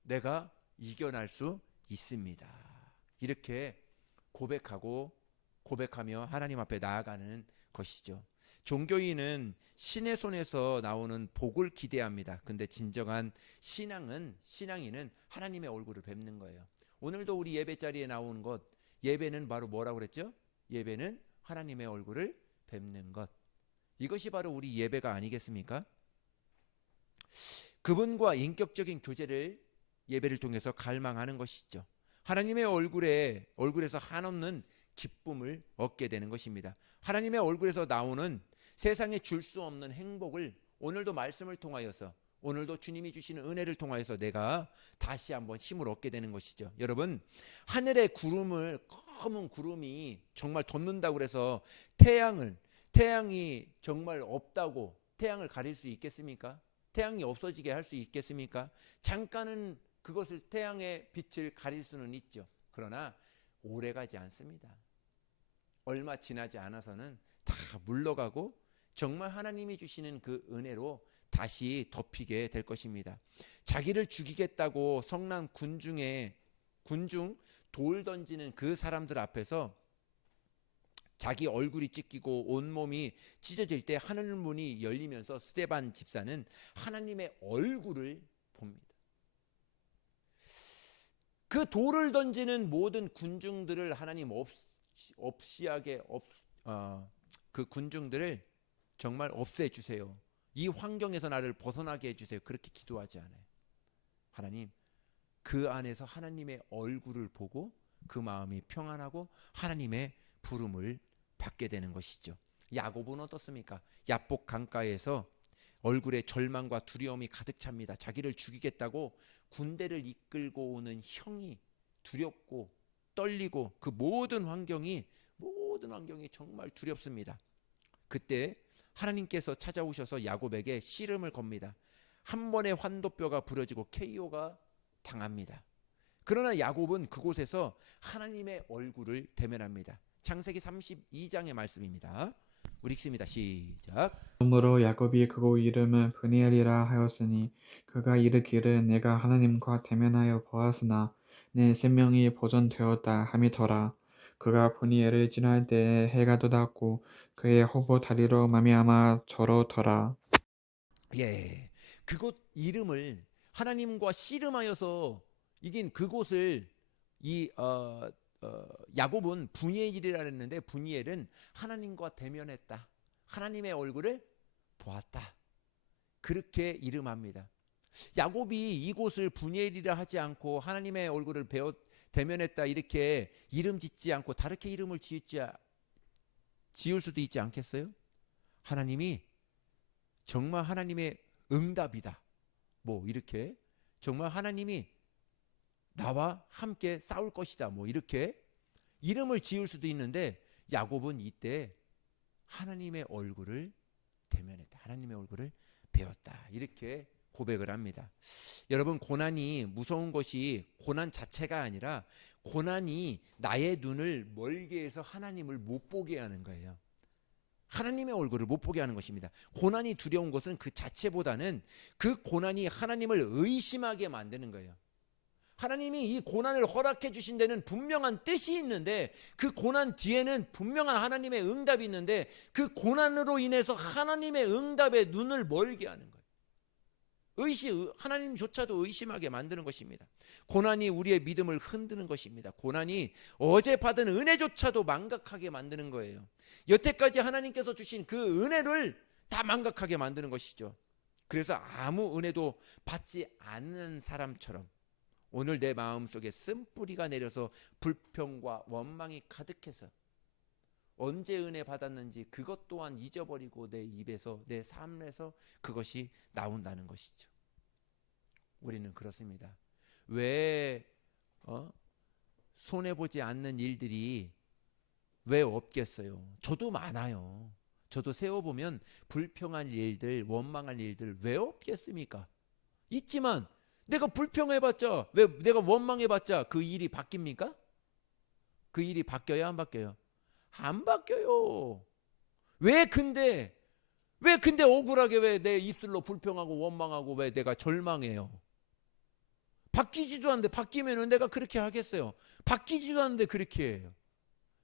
내가 이겨낼 수 있습니다. 이렇게 고백하며 하나님 앞에 나아가는 것이죠. 종교인은 신의 손에서 나오는 복을 기대합니다. 근데 진정한 신앙인은 하나님의 얼굴을 뵙는 거예요. 오늘도 우리 예배 자리에 나오는 것, 예배는 바로 뭐라고 그랬죠? 예배는 하나님의 얼굴을 뵙는 것. 이것이 바로 우리 예배가 아니겠습니까? 그분과 인격적인 교제를 예배를 통해서 갈망하는 것이죠. 하나님의 얼굴에서 한없는 기쁨을 얻게 되는 것입니다. 하나님의 얼굴에서 나오는 세상에 줄 수 없는 행복을 오늘도 말씀을 통하여서 오늘도 주님이 주시는 은혜를 통하여서 내가 다시 한번 힘을 얻게 되는 것이죠. 여러분, 하늘의 검은 구름이 정말 덮는다고 해서 태양이 정말 없다고 태양을 가릴 수 있겠습니까? 태양이 없어지게 할 수 있겠습니까? 잠깐은 그것을 태양의 빛을 가릴 수는 있죠. 그러나 오래가지 않습니다. 얼마 지나지 않아서는 다 물러가고 정말 하나님이 주시는 그 은혜로 다시 덮이게 될 것입니다. 자기를 죽이겠다고 성난 군중 돌 던지는 그 사람들 앞에서 자기 얼굴이 찢기고 온몸이 찢어질 때 하늘 문이 열리면서 스데반 집사는 하나님의 얼굴을 봅니다. 그 돌을 던지는 모든 군중들을 하나님 그 군중들을 정말 없애주세요. 이 환경에서 나를 벗어나게 해주세요. 그렇게 기도하지 않아요. 하나님, 그 안에서 하나님의 얼굴을 보고 그 마음이 평안하고 하나님의 부름을 받게 되는 것이죠. 야곱은 어떻습니까? 야복 강가에서 얼굴에 절망과 두려움이 가득 찹니다. 자기를 죽이겠다고 군대를 이끌고 오는 형이 두렵고 떨리고 그 모든 환경이 정말 두렵습니다. 그때 하나님께서 찾아오셔서 야곱에게 씨름을 겁니다. 한 번에 환도뼈가 부러지고 KO가 당합니다. 그러나 야곱은 그곳에서 하나님의 얼굴을 대면합니다. 창세기 32장의 말씀입니다. 우리 읽습니다. 시작. 그러므로 야곱이 그곳 이름을 브니엘이라 하였으니 그가 이르기를 내가 하나님과 대면하여 보았으나 내 생명이 보존되었다 함이더라. 그가 브니엘을 지날 때에 해가 돋았고 그의 허브 다리로 말미암아 저렇더라. 예, 그곳 이름을 하나님과 씨름하여서 이긴 그곳을 야곱은 브니엘이라 했는데 브니엘은 하나님과 대면했다. 하나님의 얼굴을 보았다. 그렇게 이름합니다. 야곱이 이곳을 브니엘이라 하지 않고 하나님의 얼굴을 대면했다 이렇게 이름 짓지 않고 다르게 이름을 지을 수도 있지 않겠어요? 하나님이 정말 하나님의 응답이다. 이렇게 정말 하나님이 나와 함께 싸울 것이다. 이렇게 이름을 지을 수도 있는데 야곱은 이때 하나님의 얼굴을 대면했다. 하나님의 얼굴을 배웠다. 이렇게 고백을 합니다. 여러분, 고난이 무서운 것이 고난 자체가 아니라 고난이 나의 눈을 멀게 해서 하나님을 못 보게 하는 거예요. 하나님의 얼굴을 못 보게 하는 것입니다. 고난이 두려운 것은 그 자체보다는 그 고난이 하나님을 의심하게 만드는 거예요. 하나님이 이 고난을 허락해 주신 데는 분명한 뜻이 있는데 그 고난 뒤에는 분명한 하나님의 응답이 있는데 그 고난으로 인해서 하나님의 응답에 눈을 멀게 하는 거예요. 하나님조차도 의심하게 만드는 것입니다. 고난이 우리의 믿음을 흔드는 것입니다. 고난이 어제 받은 은혜조차도 망각하게 만드는 거예요. 여태까지 하나님께서 주신 그 은혜를 다 망각하게 만드는 것이죠. 그래서 아무 은혜도 받지 않는 사람처럼 오늘 내 마음속에 쓴뿌리가 내려서 불평과 원망이 가득해서 언제 은혜 받았는지 그것 또한 잊어버리고 내 입에서, 내 삶에서 그것이 나온다는 것이죠. 우리는 그렇습니다. 왜 손해보지 않는 일들이 왜 없겠어요? 저도 많아요. 저도 세워보면 불평한 일들, 원망할 일들 왜 없겠습니까? 있지만 내가 불평해봤자, 왜 내가 원망해봤자 그 일이 바뀝니까? 그 일이 바뀌어요, 안 바뀌어요? 안 바뀌어요. 왜 근데 억울하게 왜 내 입술로 불평하고 원망하고 왜 내가 절망해요? 바뀌지도 않는데, 바뀌면은 내가 그렇게 하겠어요? 바뀌지도 않는데 그렇게 해요.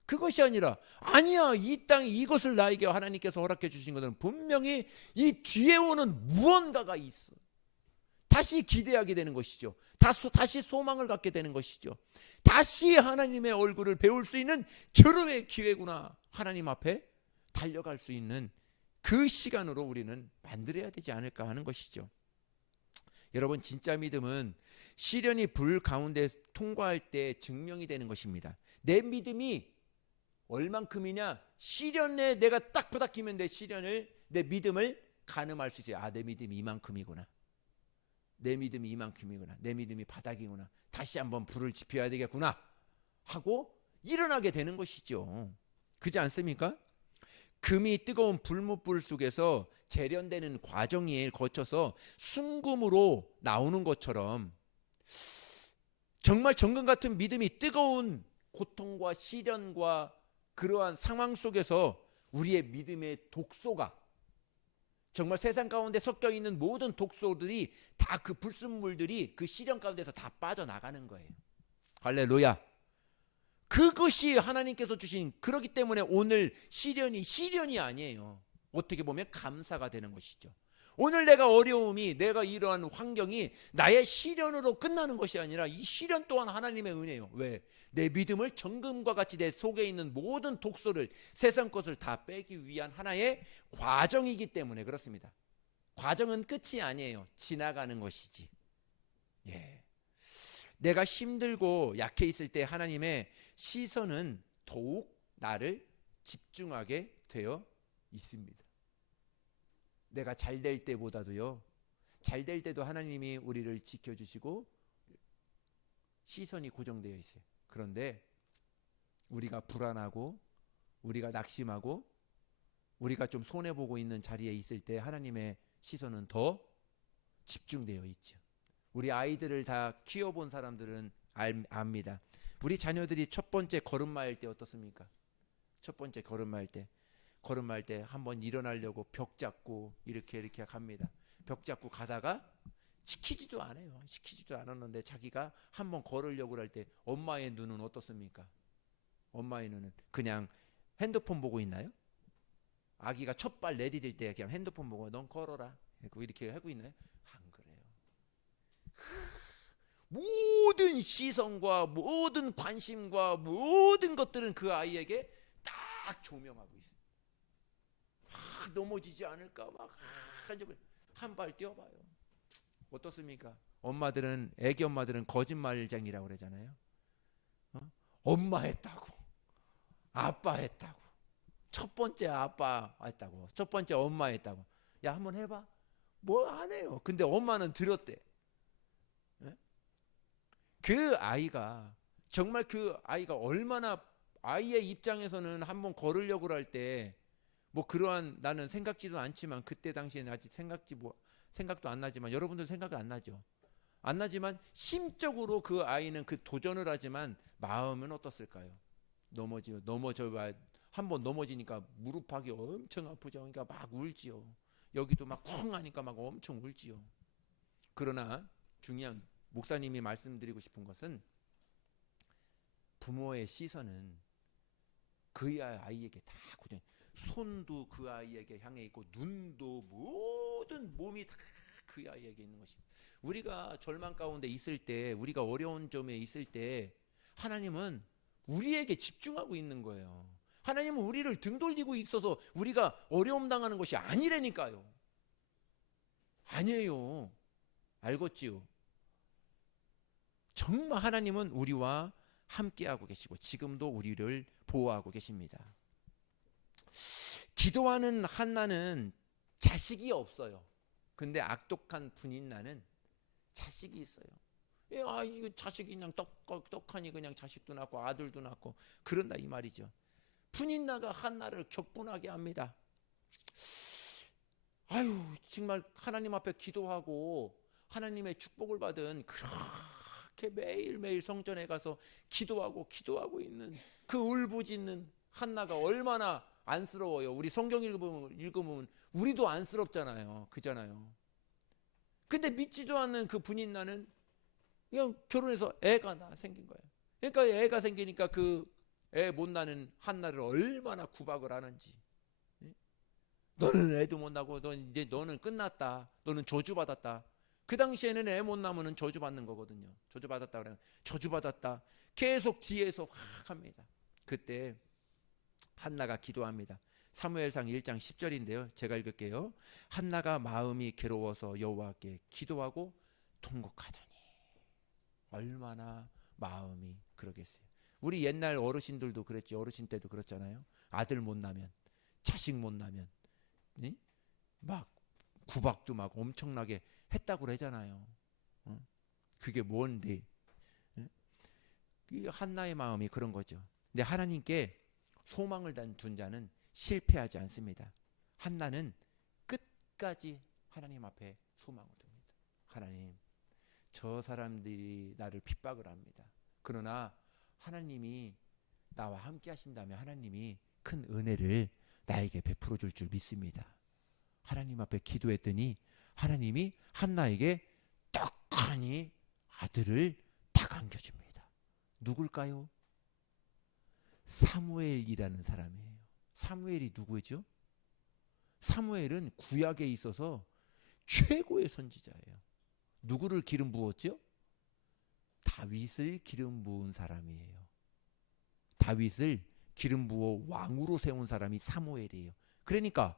그것이 아니라, 아니야, 이 땅에 이것을 나에게 하나님께서 허락해 주신 것은 분명히 이 뒤에 오는 무언가가 있어. 다시 기대하게 되는 것이죠. 다시 소망을 갖게 되는 것이죠. 다시 하나님의 얼굴을 배울 수 있는 절호의 기회구나. 하나님 앞에 달려갈 수 있는 그 시간으로 우리는 만들어야 되지 않을까 하는 것이죠. 여러분, 진짜 믿음은 시련이 불 가운데 통과할 때 증명이 되는 것입니다. 내 믿음이 얼만큼이냐? 시련에 내가 딱 부닥치면 내 믿음을 가늠할 수 있어요. 아, 내 믿음이 이만큼이구나. 내 믿음이 이만큼이구나. 내 믿음이 바닥이구나. 다시 한번 불을 지펴야 되겠구나 하고 일어나게 되는 것이죠. 그렇지 않습니까? 금이 뜨거운 불뭇불 속에서 재련되는 과정을 거쳐서 순금으로 나오는 것처럼 정말 정금 같은 믿음이 뜨거운 고통과 시련과 그러한 상황 속에서 우리의 믿음의 독소가 정말 세상 가운데 섞여 있는 모든 독소들이 다 그 불순물들이 그 시련 가운데서 다 빠져나가는 거예요. 할렐루야. 그것이 하나님께서 주신, 그렇기 때문에 오늘 시련이 아니에요. 어떻게 보면 감사가 되는 것이죠. 오늘 내가 어려움이, 내가 이러한 환경이 나의 시련으로 끝나는 것이 아니라 이 시련 또한 하나님의 은혜예요. 왜? 내 믿음을 정금과 같이 내 속에 있는 모든 독소를, 세상 것을 다 빼기 위한 하나의 과정이기 때문에 그렇습니다. 과정은 끝이 아니에요. 지나가는 것이지. 예. 내가 힘들고 약해 있을 때 하나님의 시선은 더욱 나를 집중하게 되어 있습니다. 내가 잘 될 때보다도요, 잘 될 때도 하나님이 우리를 지켜주시고 시선이 고정되어 있어요. 그런데 우리가 불안하고 우리가 낙심하고 우리가 좀 손해보고 있는 자리에 있을 때 하나님의 시선은 더 집중되어 있죠. 우리 아이들을 다 키워본 사람들은 압니다. 우리 자녀들이 첫 번째 걸음마일 때 어떻습니까? 첫 번째 걸음마일 때 한번 일어나려고 벽 잡고 이렇게 갑니다. 벽 잡고 가다가 시키지도 않아요. 시키지도 않았는데 자기가 한번 걸으려고 할 때 엄마의 눈은 어떻습니까? 엄마의 눈은 그냥 핸드폰 보고 있나요? 아기가 첫 발 내디딜 때 그냥 핸드폰 보고 넌 걸어라 이렇게 하고 있나요? 안 그래요. 모든 시선과 모든 관심과 모든 것들은 그 아이에게 딱 조명하고 있어요. 넘어지지 않을까 막 한 발 뛰어봐요. 어떻습니까? 애기 엄마들은 거짓말쟁이라고 그러잖아요. 엄마 했다고, 아빠 했다고, 첫 번째 아빠 했다고, 첫 번째 엄마 했다고. 야, 한번 해봐. 뭐 안 해요. 근데 엄마는 들었대. 그 아이가 정말 그 아이가 얼마나, 아이의 입장에서는 한번 걸으려고 할 때 뭐 그러한, 나는 생각지도 않지만 그때 당시에는 아직 생각도 안 나지만, 여러분들 생각은 안 나죠. 안 나지만 심적으로 그 아이는 그 도전을 하지만 마음은 어떻을까요? 한번 넘어지니까 무릎팍이 엄청 아프죠. 그러니까 막 울지요. 여기도 막 쿵 하니까 막 엄청 울지요. 그러나 중요한, 목사님이 말씀드리고 싶은 것은 부모의 시선은 그 아이에게 다 고정, 손도 그 아이에게 향해 있고 눈도 모든 몸이 다 그 아이에게 있는 것입니다. 우리가 절망 가운데 있을 때, 우리가 어려운 점에 있을 때 하나님은 우리에게 집중하고 있는 거예요. 하나님은 우리를 등 돌리고 있어서 우리가 어려움 당하는 것이 아니라니까요. 아니에요. 알겠지요? 정말 하나님은 우리와 함께하고 계시고 지금도 우리를 보호하고 계십니다. 기도하는 한나는 자식이 없어요. 근데 악독한 분인나는 자식이 있어요. 이거 자식이 그냥 떡하니 그냥 자식도 낳고 아들도 낳고 그런다 이 말이죠. 분인나가 한나를 격분하게 합니다. 정말 하나님 앞에 기도하고 하나님의 축복을 받은 그렇게 매일매일 성전에 가서 기도하고 있는 그 울부짖는 한나가 얼마나 안쓰러워요. 우리 성경 읽으면 우리도 안쓰럽잖아요. 그잖아요. 근데 믿지도 않는 그 분인나는 그냥 결혼해서 애가 생긴 거예요. 그러니까 애가 생기니까 그 애 못 낳는 한나를 얼마나 구박을 하는지. 너는 애도 못 낳고 이제 너는 끝났다. 너는 저주받았다. 그 당시에는 애 못 낳으면 저주받는 거거든요. 저주받았다 그래요. 저주받았다. 계속 뒤에서 확 합니다. 그때 한나가 기도합니다. 사무엘상 1장 10절인데요. 제가 읽을게요. 한나가 마음이 괴로워서 여호와께 기도하고 통곡하더니 얼마나 마음이 그러겠어요. 우리 옛날 어르신들도 그랬지. 어르신 때도 그렇잖아요. 아들 못 낳으면, 자식 못 낳으면 막 구박도 막 엄청나게 했다고 그러잖아요. 그게 뭔데? 한나의 마음이 그런 거죠. 근데 하나님께 소망을 둔 자는 실패하지 않습니다. 한나는 끝까지 하나님 앞에 소망을 둡니다. 하나님, 저 사람들이 나를 핍박을 합니다. 그러나 하나님이 나와 함께 하신다면 하나님이 큰 은혜를 나에게 베풀어 줄 믿습니다. 하나님 앞에 기도했더니 하나님이 한나에게 떡하니 아들을 딱 안겨줍니다. 누굴까요? 사무엘이라는 사람이에요. 사무엘이 누구죠? 사무엘은 구약에 있어서 최고의 선지자예요. 누구를 기름 부었죠? 다윗을 기름 부은 사람이에요. 다윗을 기름 부어 왕으로 세운 사람이 사무엘이에요. 그러니까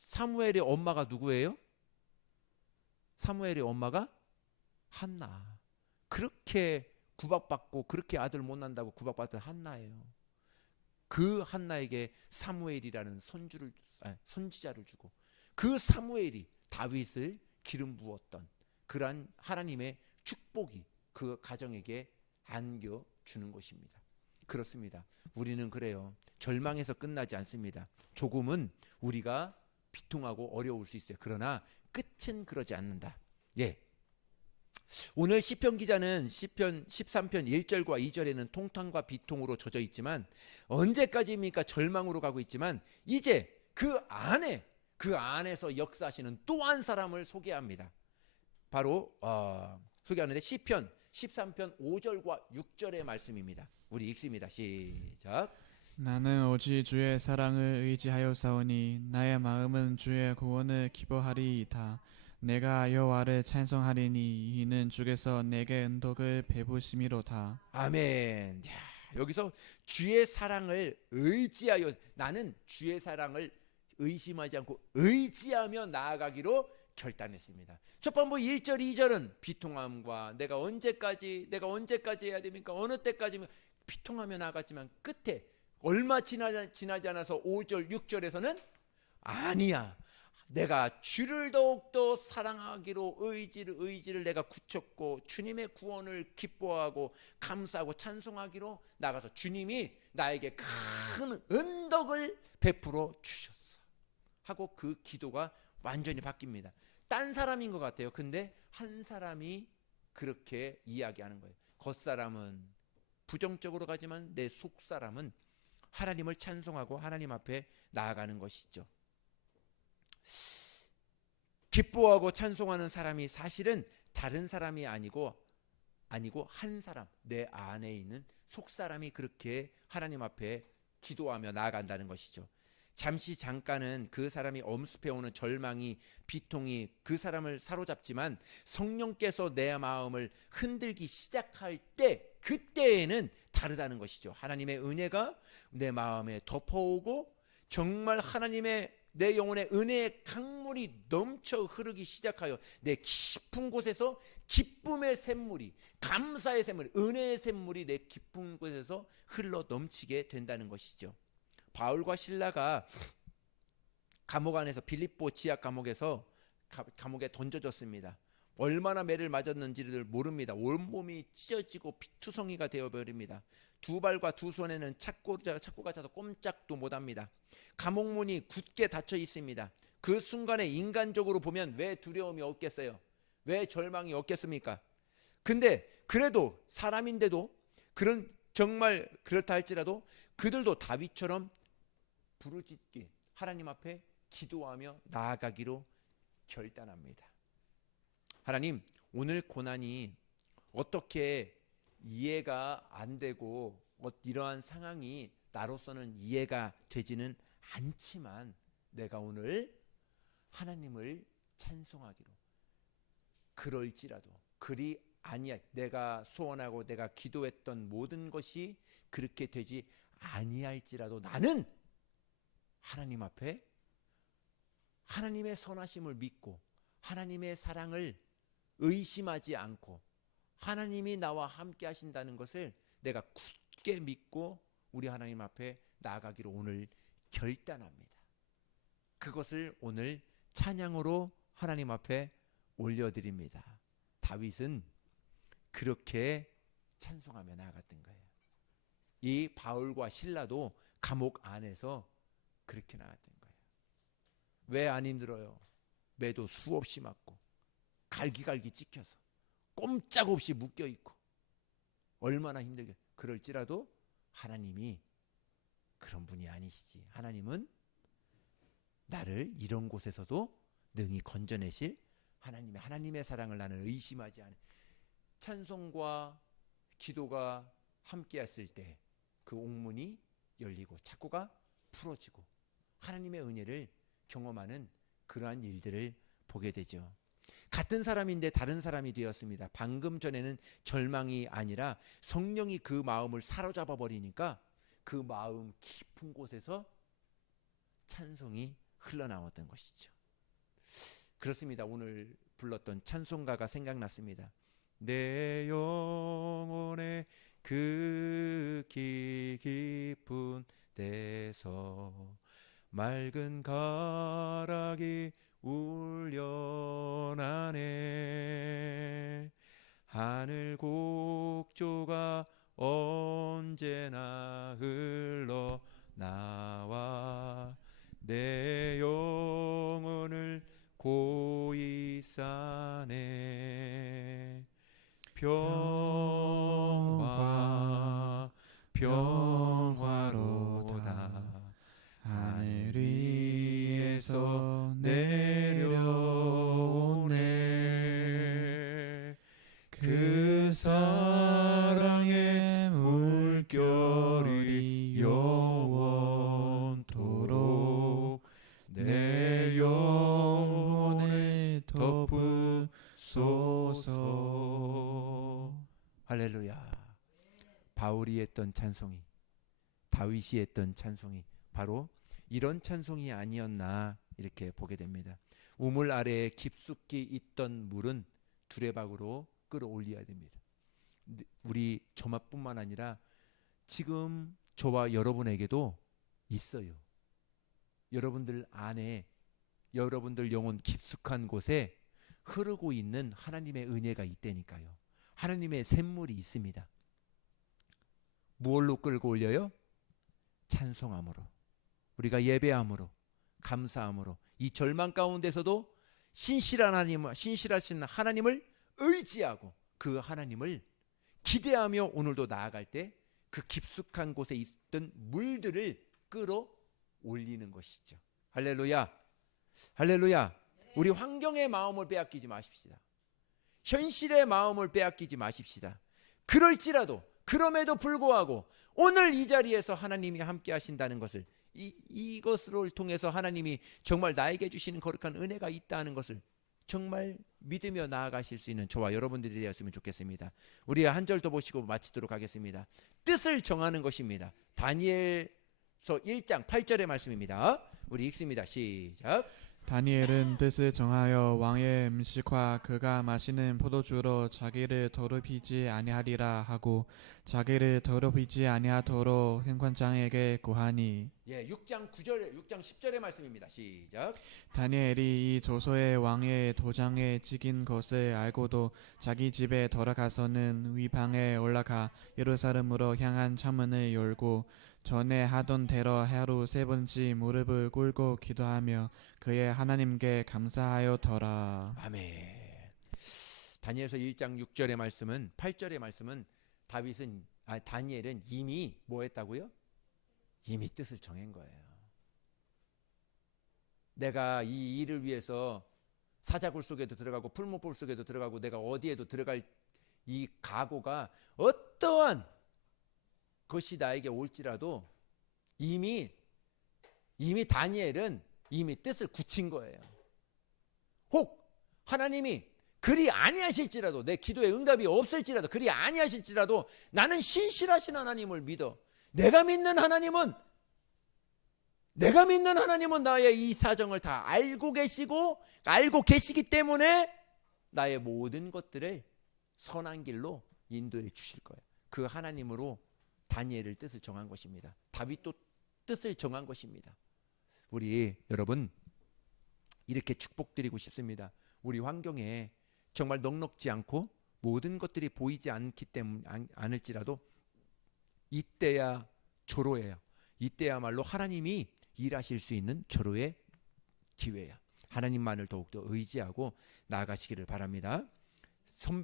사무엘의 엄마가 누구예요? 사무엘의 엄마가 한나. 그렇게 구박받고 그렇게 아들 못 낳는다고 구박받던 한나예요. 그 한나에게 사무엘이라는 선지자를 주고 그 사무엘이 다윗을 기름 부었던 그러한 하나님의 축복이 그 가정에게 안겨주는 것입니다. 그렇습니다. 우리는 그래요. 절망에서 끝나지 않습니다. 조금은 우리가 비통하고 어려울 수 있어요. 그러나 끝은 그러지 않는다. 예. 오늘 시편 기자는 시편 13편 1절과 2절에는 통탄과 비통으로 젖어 있지만 언제까지입니까? 절망으로 가고 있지만 이제 그 안에서 역사하시는 또 한 사람을 소개합니다. 바로 소개하는데 시편 13편 5절과 6절의 말씀입니다. 우리 읽습니다. 시작. 나는 오직 주의 사랑을 의지하였사오니 나의 마음은 주의 구원을 기뻐하리이다. 내가 여호와를 찬송하리니 이는 주께서 내게 은덕을 베푸심이로다. 아멘. 여기서 주의 사랑을 의지하여, 나는 주의 사랑을 의심하지 않고 의지하며 나아가기로 결단했습니다. 첫 번째 1절 2절은 비통함과 내가 언제까지 해야 됩니까? 어느 때까지 비통하며 나아갔지만 끝에 얼마 지나지 않아서 5절 6절에서는 아니야, 내가 주를 더욱더 사랑하기로 의지를 내가 굳혔고 주님의 구원을 기뻐하고 감사하고 찬송하기로 나가서 주님이 나에게 큰 은덕을 베풀어 주셨어 하고 그 기도가 완전히 바뀝니다. 딴 사람인 것 같아요. 근데 한 사람이 그렇게 이야기하는 거예요. 겉사람은 부정적으로 가지만 내 속사람은 하나님을 찬송하고 하나님 앞에 나아가는 것이죠. 기뻐하고 찬송하는 사람이 사실은 다른 사람이 아니고 한 사람, 내 안에 있는 속사람이 그렇게 하나님 앞에 기도하며 나아간다는 것이죠. 잠깐은 그 사람이 엄습해오는 절망이, 비통이 그 사람을 사로잡지만 성령께서 내 마음을 흔들기 시작할 때, 그때에는 다르다는 것이죠. 하나님의 은혜가 내 마음에 덮어오고 정말 하나님의 내 영혼의 은혜의 강물이 넘쳐 흐르기 시작하여 내 깊은 곳에서 기쁨의 샘물이, 감사의 샘물이, 은혜의 샘물이 내 깊은 곳에서 흘러 넘치게 된다는 것이죠. 바울과 실라가 감옥 안에서, 빌립보 지하 감옥에서 감옥에 던져졌습니다. 얼마나 매를 맞았는지를 모릅니다. 온몸이 찢어지고 피투성이가 되어버립니다. 두 발과 두 손에는 착고가 차서 꼼짝도 못합니다. 감옥문이 굳게 닫혀 있습니다. 그 순간에 인간적으로 보면 왜 두려움이 없겠어요? 왜 절망이 없겠습니까? 근데 그래도 사람인데도 정말 그렇다 할지라도 그들도 다윗처럼 부르짖기, 하나님 앞에 기도하며 나아가기로 결단합니다. 하나님, 오늘 고난이 어떻게 이해가 안 되고 이러한 상황이 나로서는 이해가 되지는 않지만 내가 오늘 하나님을 찬송하기로, 그럴지라도 그리 아니야, 내가 소원하고 내가 기도했던 모든 것이 그렇게 되지 아니할지라도 나는 하나님 앞에 하나님의 선하심을 믿고 하나님의 사랑을 의심하지 않고 하나님이 나와 함께 하신다는 것을 내가 굳게 믿고 우리 하나님 앞에 나아가기로 오늘 결단합니다. 그것을 오늘 찬양으로 하나님 앞에 올려드립니다. 다윗은 그렇게 찬송하며 나아갔던 거예요. 이 바울과 실라도 감옥 안에서 그렇게 나갔던 거예요. 왜 안 힘들어요? 매도 수없이 맞고 갈기갈기 찍혀서 꼼짝없이 묶여있고 얼마나 힘들게. 그럴지라도 하나님이 그런 분이 아니시지. 하나님은 나를 이런 곳에서도 능히 건져내실 하나님의 사랑을 나는 의심하지 않아. 찬송과 기도가 함께 했을 때 그 옥문이 열리고 착고가 풀어지고 하나님의 은혜를 경험하는 그러한 일들을 보게 되죠. 같은 사람인데 다른 사람이 되었습니다. 방금 전에는 절망이 아니라 성령이 그 마음을 사로잡아 버리니까 그 마음 깊은 곳에서 찬송이 흘러나왔던 것이죠. 그렇습니다. 오늘 불렀던 찬송가가 생각났습니다. 내 영혼의 그 깊은 데서 맑은 가락이 울려나네. 하늘 곡조가 언제나 흘러나와 내 영혼을 고이 싸네. 평화로다. 하늘 위에서 내려오네. 그 사랑의 물결이 영원토록 내 영혼에 덮으소서. 할렐루야. 바울이 했던 찬송이, 다윗이 했던 찬송이 바로 이런 찬송이 아니었나 이렇게 보게 됩니다. 우물 아래에 깊숙이 있던 물은 두레박으로 끌어올려야 됩니다. 우리 저마뿐만 아니라 지금 저와 여러분에게도 있어요. 여러분들 안에, 여러분들 영혼 깊숙한 곳에 흐르고 있는 하나님의 은혜가 있다니까요. 하나님의 샘물이 있습니다. 무엇로 끌고 올려요? 찬송함으로, 우리가 예배함으로, 감사함으로, 이 절망 가운데서도 신실하신 하나님을 의지하고 그 하나님을 기대하며 오늘도 나아갈 때 그 깊숙한 곳에 있던 물들을 끌어올리는 것이죠. 할렐루야. 할렐루야. 우리 환경의 마음을 빼앗기지 마십시다. 현실의 마음을 빼앗기지 마십시다. 그럴지라도, 그럼에도 불구하고 오늘 이 자리에서 하나님이 함께 하신다는 것을, 이것을 통해서 하나님이 정말 나에게 주시는 거룩한 은혜가 있다는 것을 정말 믿으며 나아가실 수 있는 저와 여러분들이 되었으면 좋겠습니다. 우리 한 절 더 보시고 마치도록 하겠습니다. 뜻을 정하는 것입니다. 다니엘서 1장 8절의 말씀입니다. 우리 읽습니다. 시작. 다니엘은 뜻을 정하여 왕의 음식과 그가 마시는 포도주로 자기를 더럽히지 아니하리라 하고 자기를 더럽히지 아니하도록 행관장에게 구하니. 6장 9절, 6장 10절의 말씀입니다. 시작. 다니엘이 이 조서에 왕의 도장에 찍힌 것을 알고도 자기 집에 돌아가서는 위방에 올라가 예루살렘으로 향한 창문을 열고 전에 하던 대로 하루 3번씩 무릎을 꿇고 기도하며 그의 하나님께 감사하였더라. 아멘. 다니엘서 1장 6절의 말씀은 8절의 말씀은 다니엘은 이미 뭐 했다고요? 이미 뜻을 정한 거예요. 내가 이 일을 위해서 사자굴 속에도 들어가고 풀무불 속에도 들어가고 내가 어디에도 들어갈 이 각오가 어떠한 것이 나에게 올지라도 이미 다니엘은 이미 뜻을 굳힌 거예요. 혹 하나님이 그리 아니하실지라도 내 기도에 응답이 없을지라도 그리 아니하실지라도 나는 신실하신 하나님을 믿어. 내가 믿는 하나님은 나의 이 사정을 다 알고 계시기 때문에 나의 모든 것들을 선한 길로 인도해 주실 거예요. 그 하나님으로 다니엘을 뜻을 정한 것입니다. 다윗도 뜻을 정한 것입니다. 우리 여러분 이렇게 축복드리고 싶습니다. 우리 환경에 정말 넉넉지 않고 모든 것들이 보이지 않을지라도 이때야 조로예요. 이때야말로 하나님이 일하실 수 있는 조로의 기회야. 하나님만을 더욱더 의지하고 나아가시기를 바랍니다.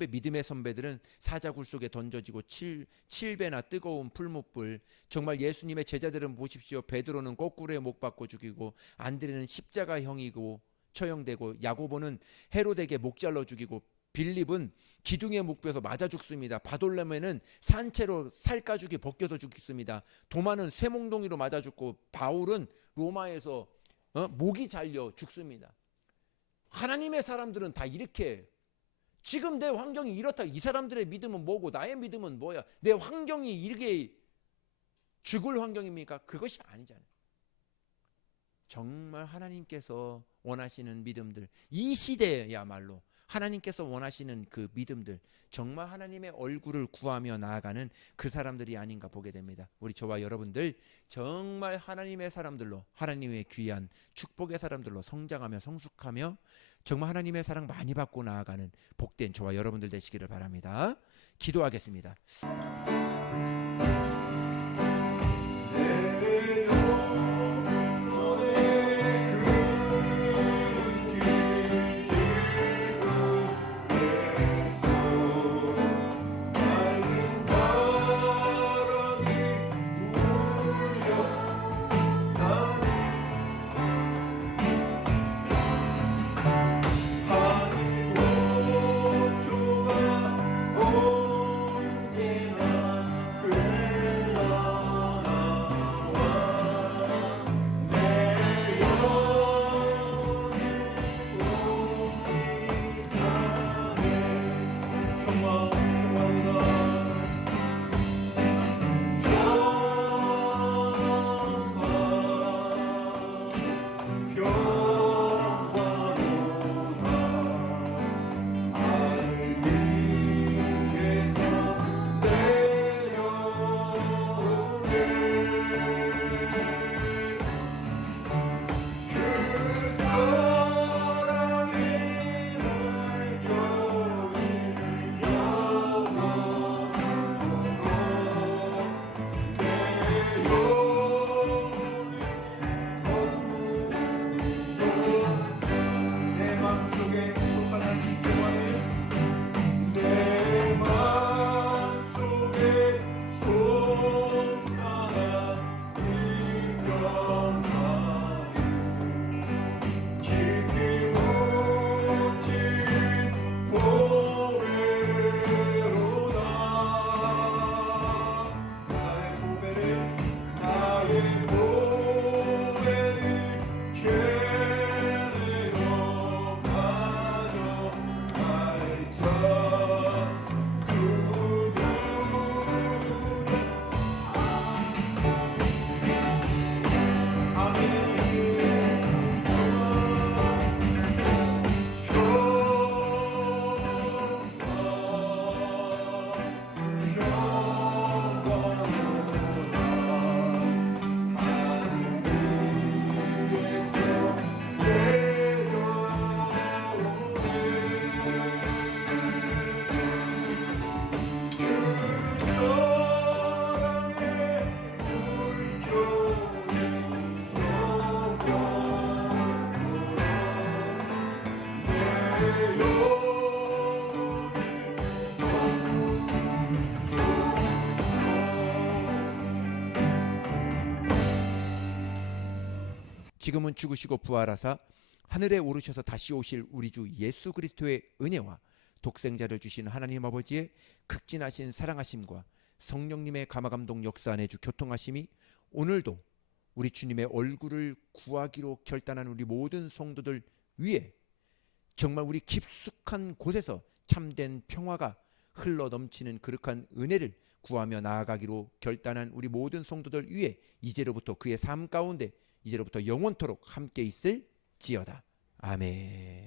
믿음의 선배들은 사자굴 속에 던져지고 7배나 뜨거운 풀무불, 정말 예수님의 제자들은 보십시오. 베드로는 거꾸로에 못 박고 죽이고, 안드레는 십자가형이고 처형되고, 야고보는 헤롯에게 목 잘라 죽이고, 빌립은 기둥에 묵혀서 맞아 죽습니다. 바돌레메는 산채로 살가죽이 벗겨서 죽습니다. 도마는 쇠몽둥이로 맞아 죽고, 바울은 로마에서 목이 잘려 죽습니다. 하나님의 사람들은 다 이렇게, 지금 내 환경이 이렇다. 이 사람들의 믿음은 뭐고 나의 믿음은 뭐야? 내 환경이 이렇게 죽을 환경입니까? 그것이 아니잖아요. 정말 하나님께서 원하시는 믿음들, 이 시대야말로 하나님께서 원하시는 그 믿음들, 정말 하나님의 얼굴을 구하며 나아가는 그 사람들이 아닌가 보게 됩니다. 우리 저와 여러분들 정말 하나님의 사람들로, 하나님의 귀한 축복의 사람들로 성장하며 성숙하며 정말 하나님의 사랑 많이 받고 나아가는 복된 저와 여러분들 되시기를 바랍니다. 기도하겠습니다. 지금은 죽으시고 부활하사 하늘에 오르셔서 다시 오실 우리 주 예수 그리스도의 은혜와 독생자를 주신 하나님 아버지의 극진하신 사랑하심과 성령님의 감화감동 역사 안에 주 교통하심이 오늘도 우리 주님의 얼굴을 구하기로 결단한 우리 모든 성도들 위에 정말 우리 깊숙한 곳에서 참된 평화가 흘러넘치는 그릇한 은혜를 구하며 나아가기로 결단한 우리 모든 성도들 위에 이제로부터 그의 삶 가운데 이제로부터 영원토록 함께 있을지어다. 아멘.